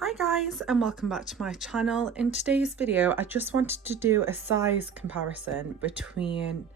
Hi guys, and welcome back to my channel. In today's video I just wanted to do a size comparison between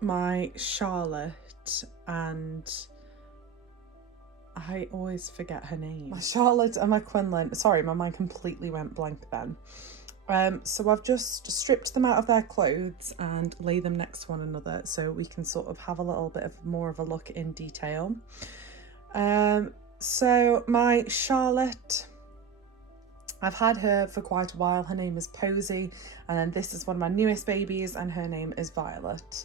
my Charlotte and I always forget her name. My Charlotte and my Quinlyn. Sorry, my mind completely went blank then. So I've just stripped them out of their clothes and lay them next to one another so we can sort of have a little bit of more of a look in detail. So my Charlotte, I've had her for quite a while. Her name is Posy, and then this is one of my newest babies and her name is Violet.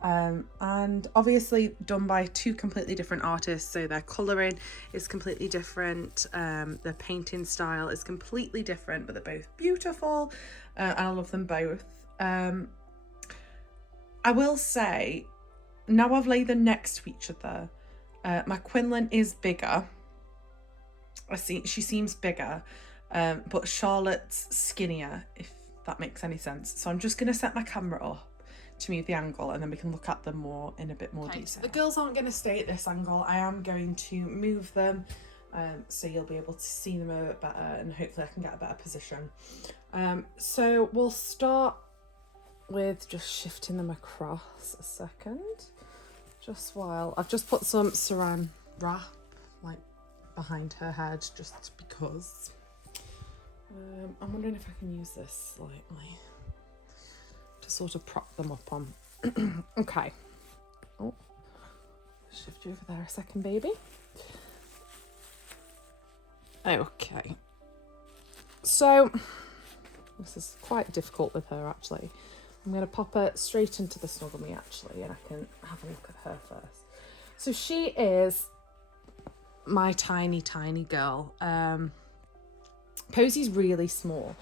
And obviously done by two completely different artists, so their colouring is completely different, their painting style is completely different, but they're both beautiful, and I love them both. I will say, now I've laid them next to each other, my Quinlyn is bigger. She seems bigger, but Charlotte's skinnier, if that makes any sense. So I'm just going to set my camera up to move the angle and then we can look at them more in a bit more detail. So the girls aren't going to stay at this angle. I am going to move them so you'll be able to see them a bit better and hopefully I can get a better position. So we'll start with just shifting them across a second. Just while I've just put some saran wrap like behind her head just because. I'm wondering if I can use this slightly to sort of prop them up on. Okay. Oh, shift you over there a second, baby. Okay. So this is quite difficult with her actually. I'm going to pop her straight into the Snuggle Me actually, and I can have a look at her first. So she is my tiny girl. Posy's really small,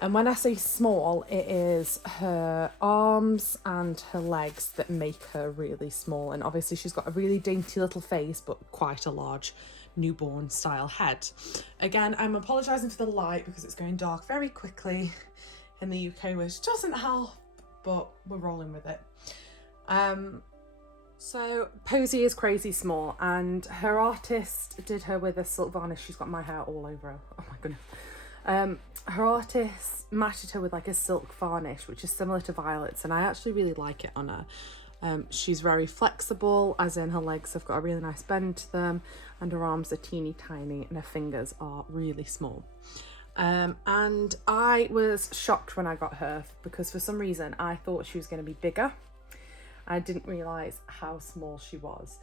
and when I say small, it is her arms and her legs that make her really small, and obviously she's got a really dainty little face but quite a large newborn style head. Again, I'm apologising for the light because it's going dark very quickly in the UK, which doesn't help, but we're rolling with it. So Posy is crazy small, and her artist did her with a silk varnish. She's got my hair all over her. Oh my goodness. Her artist matted her with like a silk varnish, which is similar to Violet's, and I actually really like it on her. She's very flexible, as in her legs have got a really nice bend to them, and her arms are teeny tiny, and her fingers are really small. And I was shocked when I got her because for some reason I thought she was going to be bigger. I didn't realise how small she was.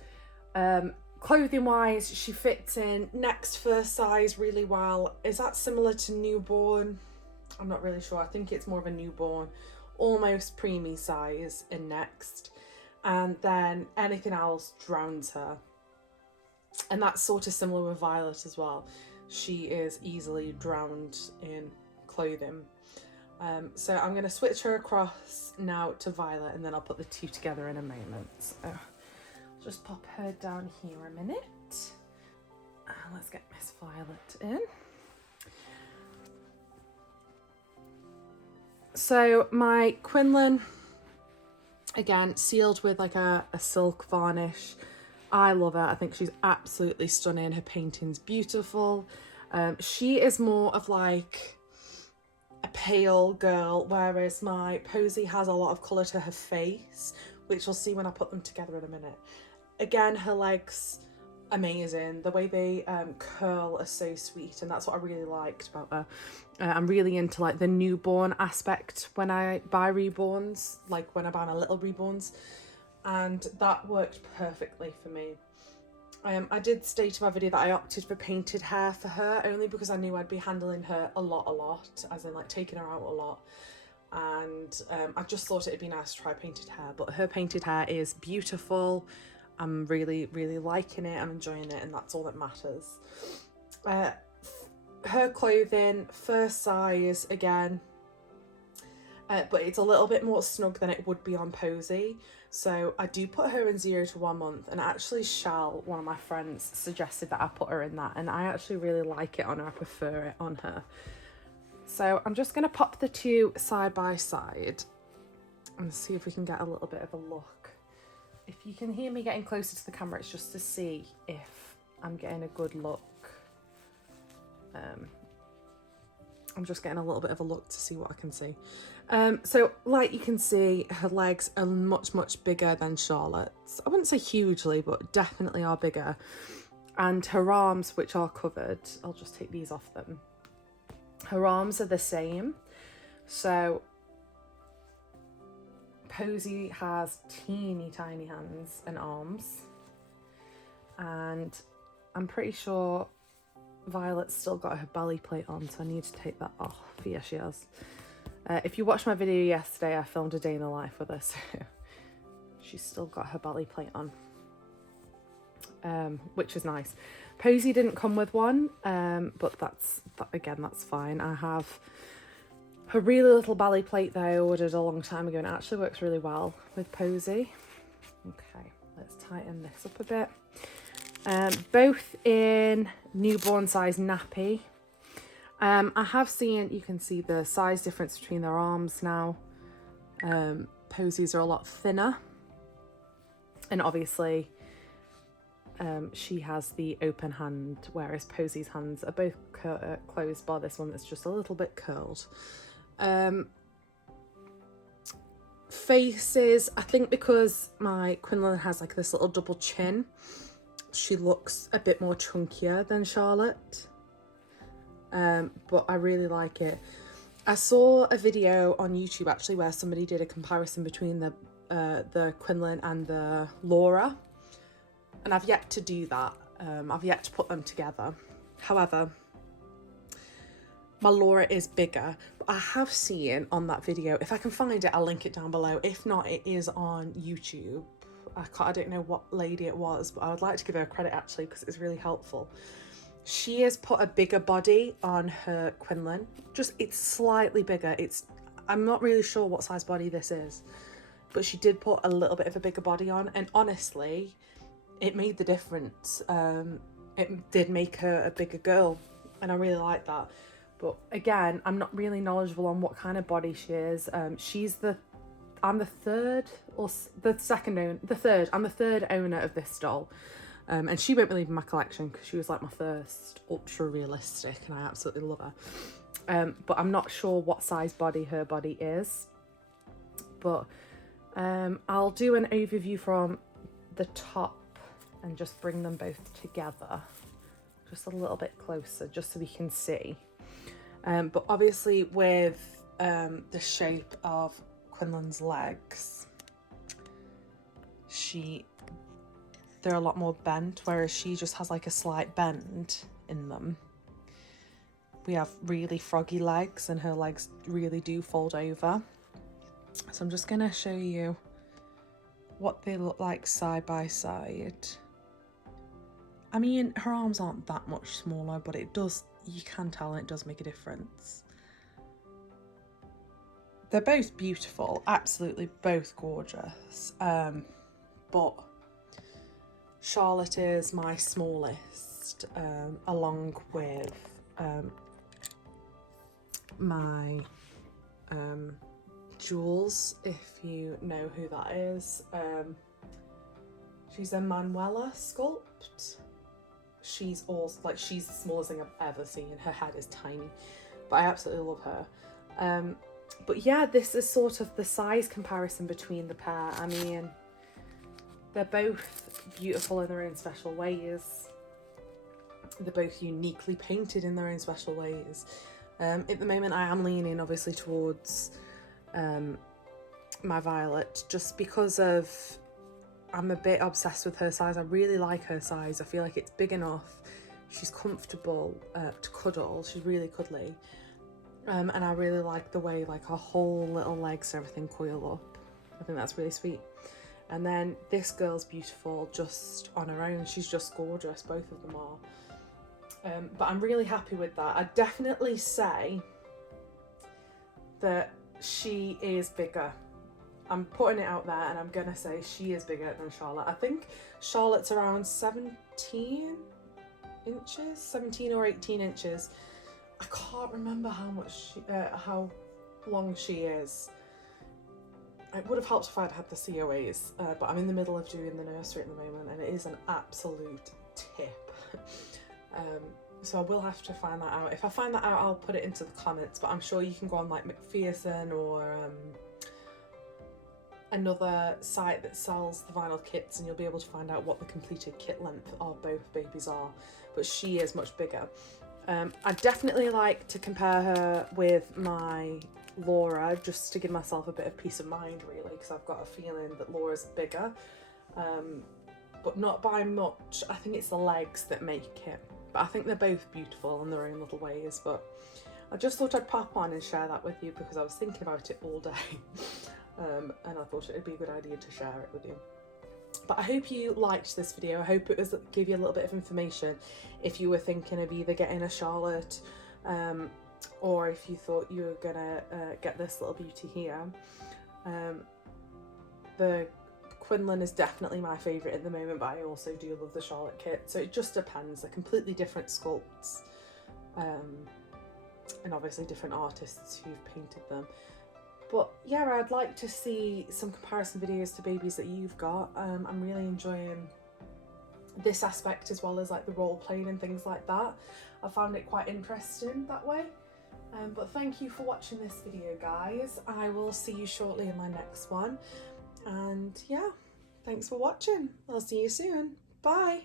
Clothing wise, she fits in next first size really well. Is that similar to newborn? I'm not really sure. I think it's more of a newborn, almost preemie size in next. And then anything else drowns her. And that's sort of similar with Violet as well. She is easily drowned in clothing. So I'm going to switch her across now to Violet, and then I'll put the two together in a moment. So I'll just pop her down here a minute. And let's get Miss Violet in. So my Quinlyn, again, sealed with like a silk varnish. I love her. I think she's absolutely stunning. Her painting's beautiful. She is more of like a pale girl, whereas my Posy has a lot of colour to her face, which we'll see when I put them together in a minute. Again, her legs, amazing. The way they curl are so sweet, and that's what I really liked about her. I'm really into like the newborn aspect when I buy reborns, like when I buy my little reborns, and that worked perfectly for me. I did state in my video that I opted for painted hair for her only because I knew I'd be handling her a lot, as in like taking her out a lot, and I just thought it'd be nice to try painted hair, but her painted hair is beautiful. I'm really liking it, I'm enjoying it, and that's all that matters. Her clothing, first size again, but it's a little bit more snug than it would be on Posy. So I do put her in 0 to 1 month, and actually Shal, one of my friends, suggested that I put her in that, and I actually really like it on her. I prefer it on her. So I'm just going to pop the two side by side and see if we can get a little bit of a look. If you can hear me getting closer to the camera, it's just to see if I'm getting a good look I'm just getting a little bit of a look to see what I can see. So like you can see, her legs are much, much bigger than Charlotte's. I wouldn't say hugely, but definitely are bigger. And her arms, which are covered, I'll just take these off them. Her arms are the same. So Posy has teeny tiny hands and arms. And I'm pretty sure Violet's still got her belly plate on, so I need to take that off. Yeah, she has. If you watched my video yesterday, I filmed a day in the life with her, so she's still got her belly plate on, which is nice. Posy didn't come with one, but that's fine. I have her really little belly plate that I ordered a long time ago, and it actually works really well with Posy. Okay, let's tighten this up a bit. Both in newborn size nappy. I have seen, you can see the size difference between their arms now. Posy's are a lot thinner. And obviously, she has the open hand, whereas Posy's hands are both closed, bar this one that's just a little bit curled. Faces, I think because my Quinlyn has like this little double chin, she looks a bit more chunkier than Charlotte, but I really like it. I saw a video on YouTube actually where somebody did a comparison between the Quinlyn and the Laura, and I've yet to do that. I've yet to put them together. However, my Laura is bigger, but I have seen on that video, if I can find it, I'll link it down below. If not, it is on YouTube. I don't know what lady it was, but I would like to give her credit actually because it's really helpful. She has put a bigger body on her Quinlyn. Just, it's slightly bigger. I'm not really sure what size body this is, but she did put a little bit of a bigger body on, and honestly, it made the difference. It did make her a bigger girl, and I really like that. But again, I'm not really knowledgeable on what kind of body she is. I'm the third owner of this doll, and she won't believe in my collection because she was like my first ultra realistic, and I absolutely love her. But I'm not sure what size body her body is, but I'll do an overview from the top and just bring them both together just a little bit closer just so we can see. But obviously with the shape of Quinlyn's legs, they're a lot more bent, whereas she just has like a slight bend in them. We have really froggy legs, and her legs really do fold over. So I'm just gonna show you what they look like side by side. I mean, her arms aren't that much smaller, but it does, you can tell, and it does make a difference. They're both beautiful, absolutely both gorgeous, but Charlotte is my smallest, along with my Jules, if you know who that is. She's a Manuela sculpt. She's also, like, she's the smallest thing I've ever seen. Her head is tiny, but I absolutely love her. But yeah, this is sort of the size comparison between the pair. I mean, they're both beautiful in their own special ways. They're both uniquely painted in their own special ways. At the moment, I am leaning obviously towards my Violet, just because of, I'm a bit obsessed with her size. I really like her size. I feel like it's big enough. She's comfortable to cuddle. She's really cuddly. And I really like the way like her whole little legs and everything coil up. I think that's really sweet. And then this girl's beautiful just on her own. She's just gorgeous. Both of them are. But I'm really happy with that. I'd definitely say that she is bigger. I'm putting it out there, and I'm gonna say she is bigger than Charlotte. I think Charlotte's around 17 inches, 17 or 18 inches. I can't remember how long she is. It would have helped if I'd had the COAs, but I'm in the middle of doing the nursery at the moment, and it is an absolute tip. So I will have to find that out. If I find that out, I'll put it into the comments, but I'm sure you can go on like McPherson or another site that sells the vinyl kits, and you'll be able to find out what the completed kit length of both babies are, but she is much bigger. I'd definitely like to compare her with my Laura, just to give myself a bit of peace of mind really, because I've got a feeling that Laura's bigger, but not by much. I think it's the legs that make it, but I think they're both beautiful in their own little ways. But I just thought I'd pop on and share that with you because I was thinking about it all day. And I thought it would be a good idea to share it with you. But I hope you liked this video. I hope it was give you a little bit of information if you were thinking of either getting a Charlotte or if you thought you were gonna get this little beauty here. The Quinlyn is definitely my favourite at the moment, but I also do love the Charlotte kit, so it just depends. They're completely different sculpts, and obviously different artists who've painted them. But yeah, I'd like to see some comparison videos to babies that you've got. I'm really enjoying this aspect as well as like the role playing and things like that. I found it quite interesting that way. But thank you for watching this video, guys. I will see you shortly in my next one. And yeah, thanks for watching. I'll see you soon. Bye.